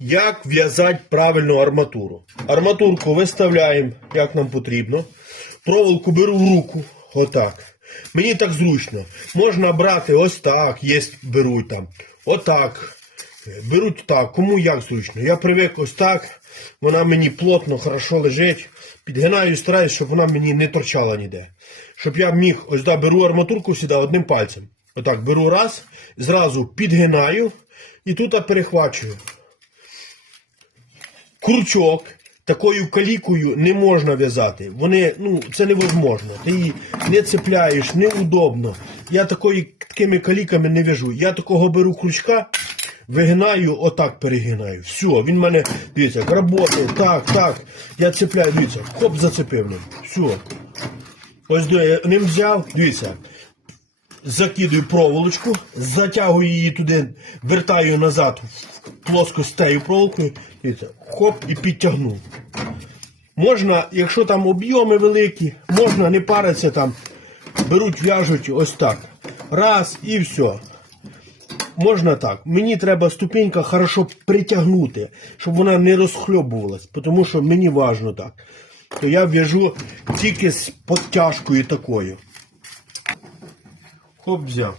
Як в'язати правильну арматуру? Арматурку виставляємо, як нам потрібно. Проволоку беру в руку. Отак. Мені так зручно. Можна брати ось так, є, беруть там. Отак. Беруть так, кому як зручно. Я привик ось так. Вона мені плотно, хорошо лежить. Підгинаю стараюсь, щоб вона мені не торчала ніде. Щоб я міг, ось да, беру арматурку сюди одним пальцем. Отак, беру раз, зразу підгинаю і тут перехвачую. Крючок такою калікою не можна в'язати. Вони, ну, це невозможно. Ти її не цепляєш, неудобно. Я такої, такими каліками не в'яжу. Я такого беру крючка, вигинаю, отак перегинаю. Все, він в мене, дивіться, як так, так. Я цепляю, дивіться, хоп, зацепив ним. Все. Ось я ним взяв, дивіться. Закидую проволочку, затягую її туди, вертаю назад плоско з тією проволокою, дивіться, хоп і підтягнув. Можна, якщо там об'єми великі, можна не париться там, беруть, в'яжуть ось так. Раз і все. Можна так. Мені треба ступенька хорошо притягнути, щоб вона не розхльобувалась, тому що мені важно так. То я в'яжу тільки з подтяжкою такою. Хоп, взяв.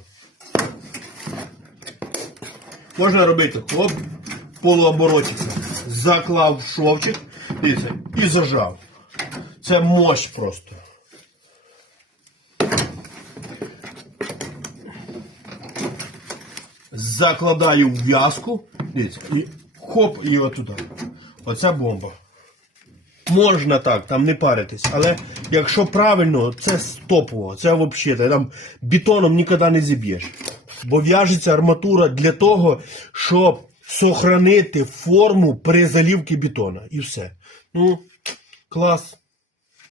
Можна робити хоп, полуоборотика. Заклав шовчик, дивіться, і зажав. Це мощь просто. Закладаю в в'язку, і хоп, і отуди. Оця бомба. Можна так, там не паритись, але якщо правильно, це стопово, це взагалі, там бетоном ніколи не зіб'єш. Бо в'яжеться арматура для того, щоб сохранити форму при залівці бетона. І все. Ну, клас.